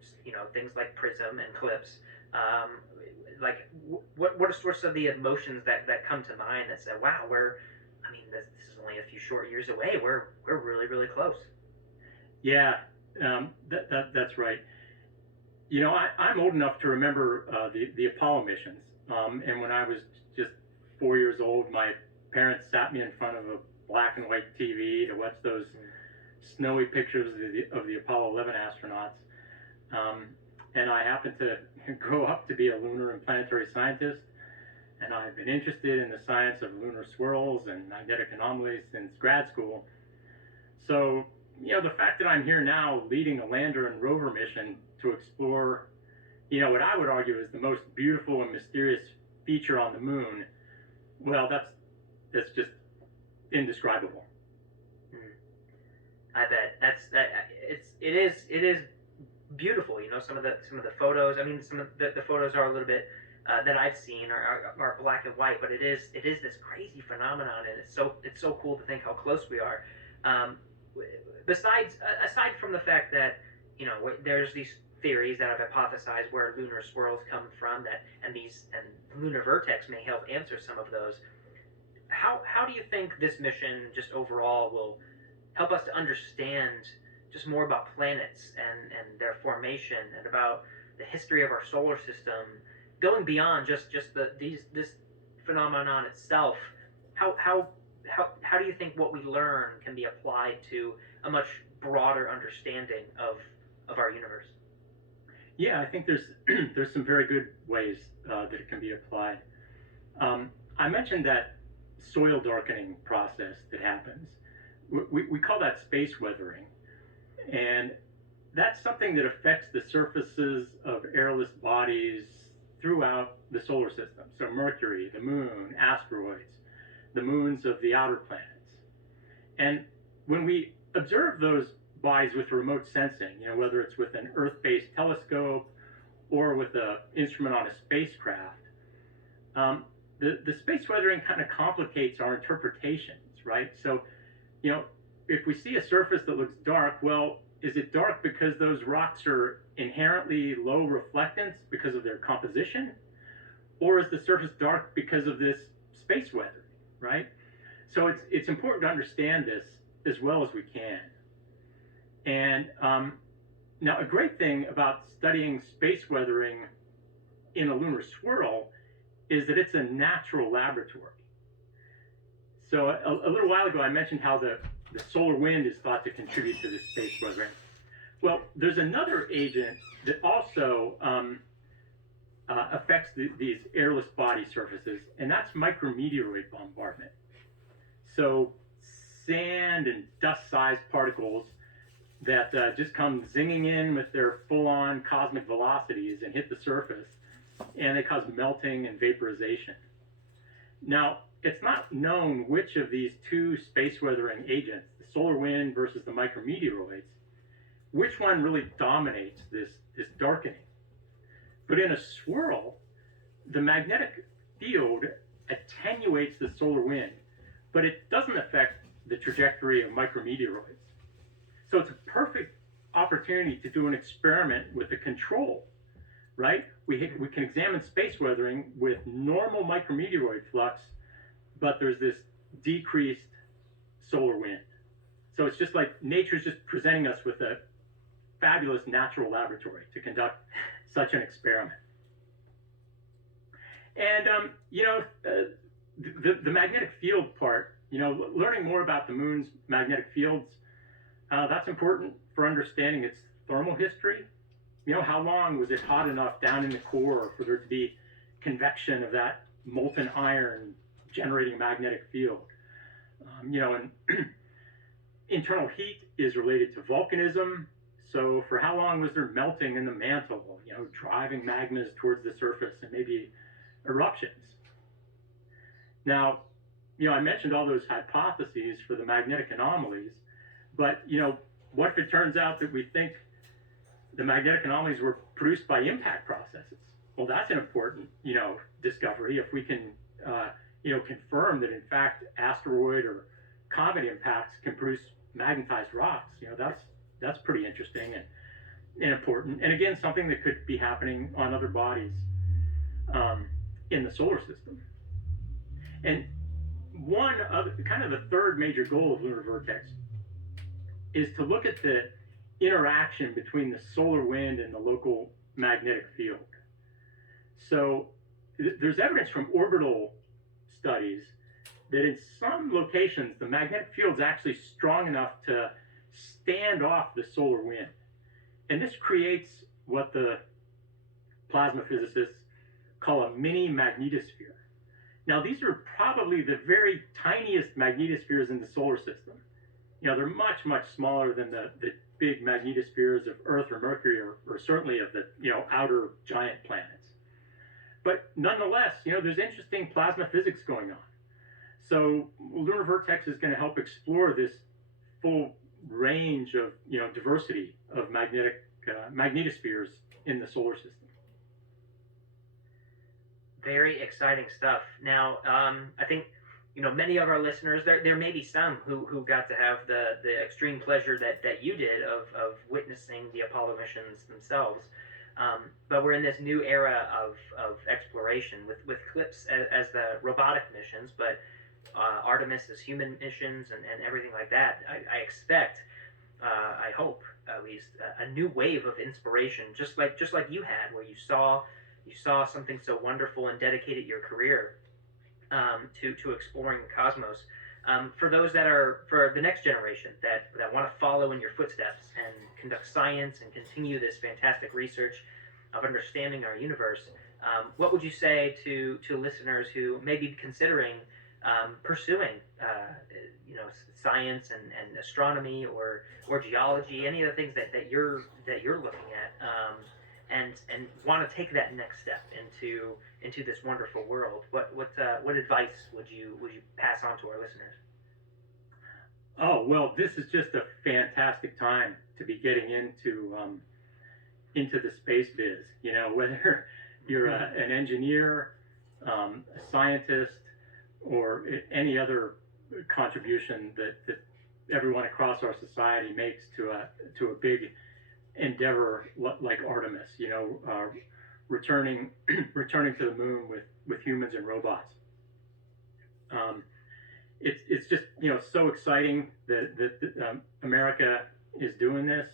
things like Prism and Clips, what are sorts of the emotions that come to mind that say, wow, this is only a few short years away. We're really, really close. Yeah, that's right. I'm old enough to remember the Apollo missions. And when I was just 4 years old, my parents sat me in front of a black and white TV to watch those snowy pictures of the Apollo 11 astronauts. And I happened to grow up to be a lunar and planetary scientist. And I've been interested in the science of lunar swirls and magnetic anomalies since grad school. So, the fact that I'm here now leading a lander and rover mission to explore, what I would argue is the most beautiful and mysterious feature on the moon, well, that's just indescribable. I bet it is beautiful. Some of the photos. I mean, some of the photos are a little bit that I've seen are black and white, but it is this crazy phenomenon, and it's so cool to think how close we are. Aside from the fact that there's these theories that have hypothesized where lunar swirls come from, and Lunar Vertex may help answer some of those. How do you think this mission just overall will help us to understand just more about planets and their formation, and about the history of our solar system, going beyond just this phenomenon itself? How do you think what we learn can be applied to a much broader understanding of our universe? Yeah, I think there's some very good ways that it can be applied. I mentioned that soil darkening process that happens. We call that space weathering, and that's something that affects the surfaces of airless bodies throughout the solar system. So Mercury, the moon, asteroids, the moons of the outer planets. And when we observe those bodies with remote sensing, whether it's with an Earth-based telescope or with an instrument on a spacecraft, the space weathering kind of complicates our interpretations, right? So, if we see a surface that looks dark, well, is it dark because those rocks are inherently low reflectance because of their composition? Or is the surface dark because of this space weathering, right? So it's important to understand this as well as we can. And now a great thing about studying space weathering in a lunar swirl is that it's a natural laboratory. So a little while ago, I mentioned how the solar wind is thought to contribute to this space weathering. Well, there's another agent that also affects these airless body surfaces, and that's micrometeoroid bombardment. So sand and dust-sized particles that just come zinging in with their full-on cosmic velocities and hit the surface, and they cause melting and vaporization. Now, it's not known which of these two space weathering agents, the solar wind versus the micrometeoroids, which one really dominates this darkening. But in a swirl, the magnetic field attenuates the solar wind, but it doesn't affect the trajectory of micrometeoroids. So it's a perfect opportunity to do an experiment with a control, right? We can examine space weathering with normal micrometeoroid flux, but there's this decreased solar wind. So it's just like nature's just presenting us with a fabulous natural laboratory to conduct such an experiment. And, the magnetic field part, learning more about the moon's magnetic fields, that's important for understanding its thermal history. How long was it hot enough down in the core for there to be convection of that molten iron generating a magnetic field? And internal heat is related to volcanism. So for how long was there melting in the mantle, driving magmas towards the surface and maybe eruptions? Now, I mentioned all those hypotheses for the magnetic anomalies, but, what if it turns out that we think the magnetic anomalies were produced by impact processes? Well, that's an important, discovery. If we can, confirm that in fact asteroid or comet impacts can produce magnetized rocks, that's pretty interesting and important. And again, something that could be happening on other bodies in the solar system. And one of kind of the third major goal of Lunar Vertex is to look at the interaction between the solar wind and the local magnetic field. So there's evidence from orbital studies that in some locations the magnetic field is actually strong enough to stand off the solar wind. And this creates what the plasma physicists call a mini magnetosphere. Now, these are probably the very tiniest magnetospheres in the solar system. They're much, much smaller than the big magnetospheres of Earth or Mercury, or certainly of the, outer giant planets. But nonetheless, there's interesting plasma physics going on. So Lunar Vertex is going to help explore this full range of, diversity of magnetospheres in the solar system. Very exciting stuff. Now, I think, many of our listeners, there may be some who got to have the extreme pleasure that you did of witnessing the Apollo missions themselves. But we're in this new era of exploration with CLIPS as the robotic missions, but Artemis as human missions and everything like that. I expect, I hope at least, a new wave of inspiration, just like you had, where you saw something so wonderful and dedicated your career to exploring the cosmos. For those for the next generation that want to follow in your footsteps and conduct science and continue this fantastic research of understanding our universe, what would you say to listeners who may be considering pursuing science and astronomy or geology, any of the things that you're looking at, and want to take that next step into this wonderful world? What advice would you pass on to our listeners? Oh, well, this is just a fantastic time to be getting into the space biz. Whether you're an engineer, a scientist, or any other contribution that everyone across our society makes to a big endeavor like Artemis, returning to the moon with humans and robots. It's just so exciting that America is doing this.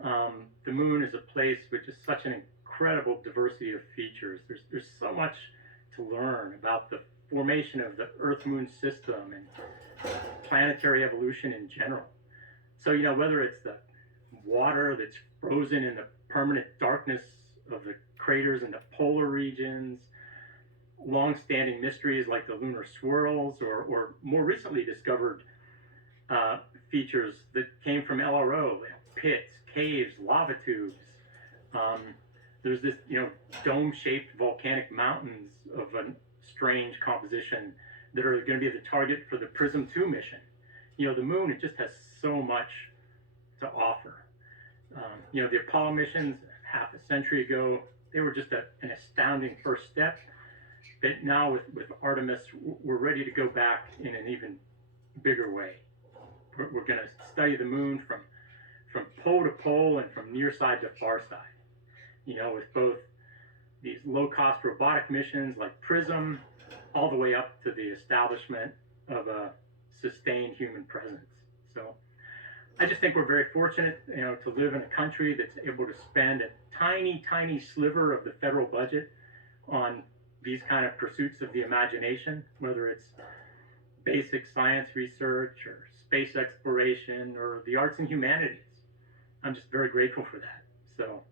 The moon is a place which is such an incredible diversity of features. There's so much to learn about the formation of the Earth-Moon system and planetary evolution in general. So whether it's the water that's frozen in the permanent darkness of the craters in the polar regions, long-standing mysteries like the lunar swirls, or more recently discovered features that came from LRO, pits, caves, lava tubes. There's this, dome-shaped volcanic mountains of a strange composition that are going to be the target for the Prism 2 mission. The moon, it just has so much to offer. The Apollo missions half a century ago, they were just an astounding first step. But now with Artemis, we're ready to go back in an even bigger way. We're going to study the moon from pole to pole and from near side to far side. With both these low-cost robotic missions like Prism, all the way up to the establishment of a sustained human presence. So I just think we're very fortunate, to live in a country that's able to spend a tiny, tiny sliver of the federal budget on these kind of pursuits of the imagination, whether it's basic science research or space exploration or the arts and humanities. I'm just very grateful for that. So,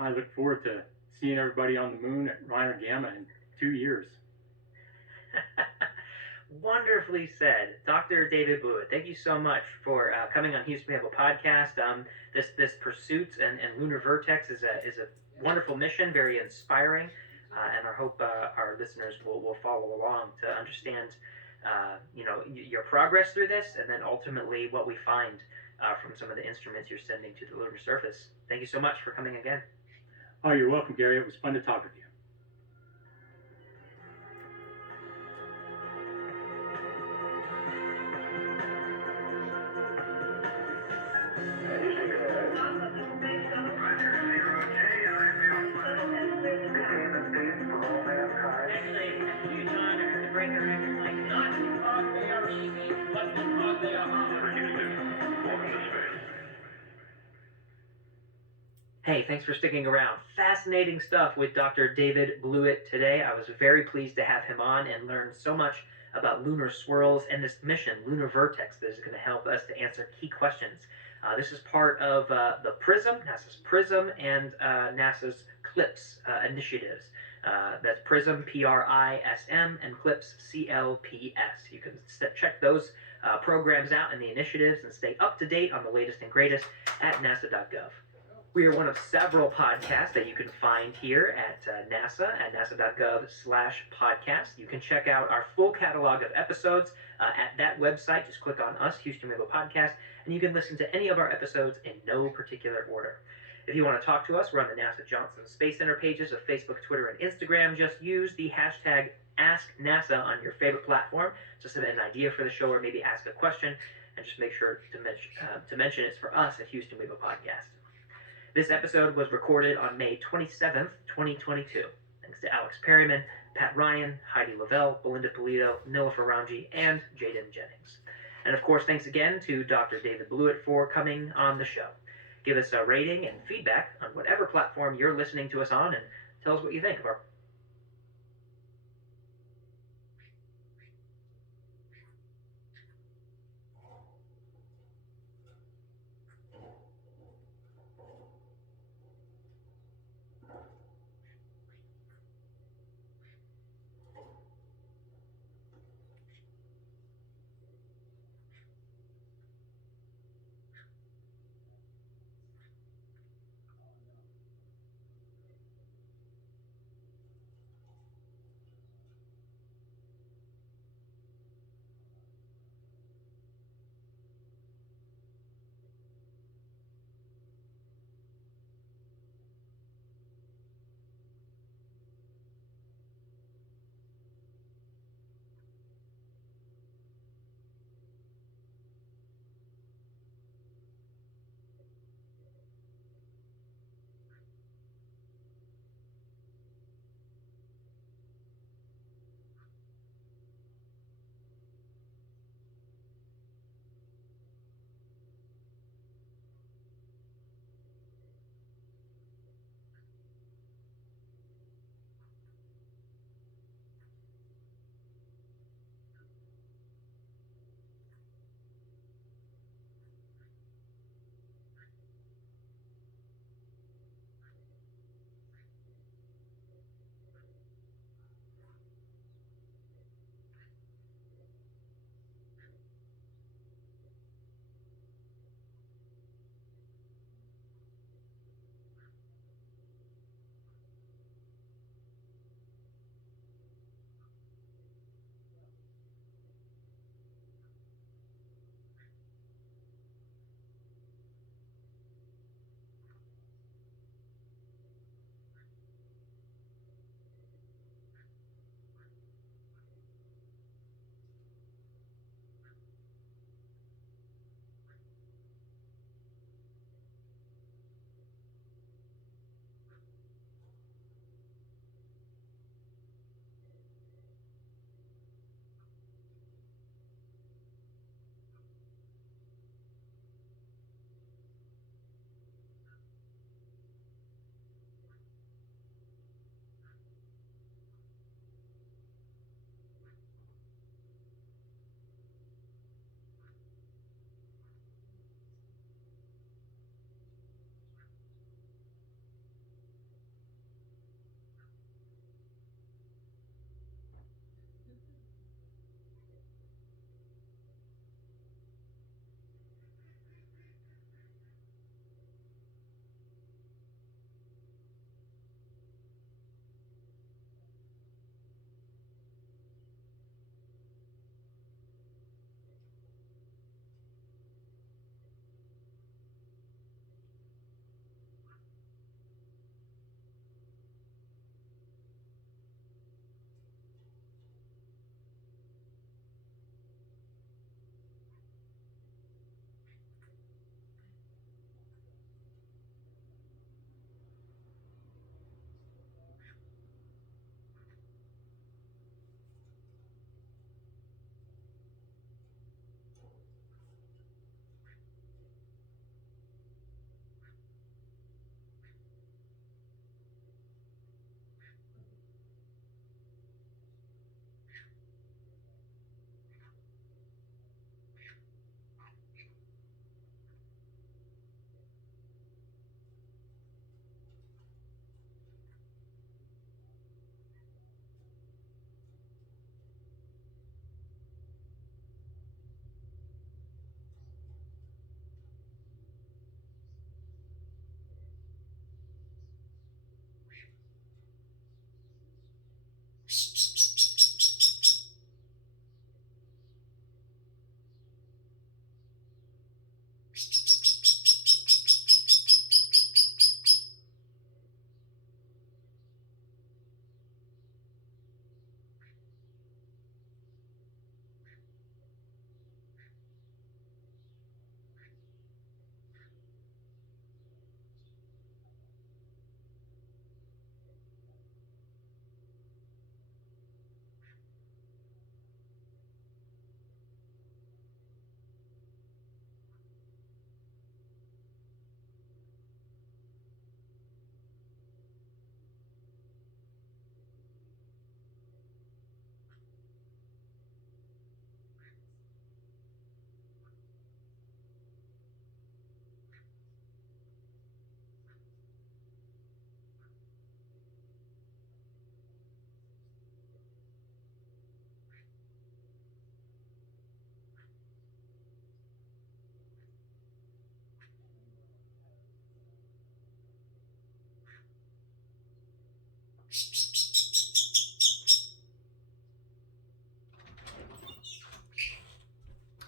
I look forward to seeing everybody on the moon at Reiner Gamma in 2 years. Wonderfully said, Dr. David Blewett. Thank you so much for coming on Houston We Have a Podcast. This pursuit and Lunar Vertex is a wonderful mission, very inspiring, and I hope our listeners will follow along to understand, your progress through this, and then ultimately what we find from some of the instruments you're sending to the lunar surface. Thank you so much for coming again. Oh, you're welcome, Gary. It was fun to talk with you. Hey, thanks for sticking around. Fascinating stuff with Dr. David Blewett today. I was very pleased to have him on and learn so much about lunar swirls and this mission, Lunar Vertex, that is going to help us to answer key questions. This is part of the PRISM, NASA's PRISM, and NASA's CLIPS initiatives. That's PRISM, PRISM, and CLIPS, CLPS. You can check those programs out and the initiatives and stay up to date on the latest and greatest at nasa.gov. We are one of several podcasts that you can find here at NASA at nasa.gov/podcast. You can check out our full catalog of episodes at that website. Just click on us, Houston We Have a Podcast, and you can listen to any of our episodes in no particular order. If you want to talk to us, we're on the NASA Johnson Space Center pages of Facebook, Twitter, and Instagram. Just use the hashtag AskNASA on your favorite platform to submit an idea for the show or maybe ask a question, and just make sure to mention it's for us at Houston We Have a Podcast. This episode was recorded on May 27th, 2022. Thanks to Alex Perryman, Pat Ryan, Heidi Lavelle, Belinda Polito, Nila Ferrangi, and Jaden Jennings. And of course, thanks again to Dr. David Blewett for coming on the show. Give us a rating and feedback on whatever platform you're listening to us on, and tell us what you think of our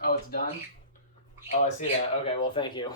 Oh, it's done? Oh, I see that. Okay, well, thank you.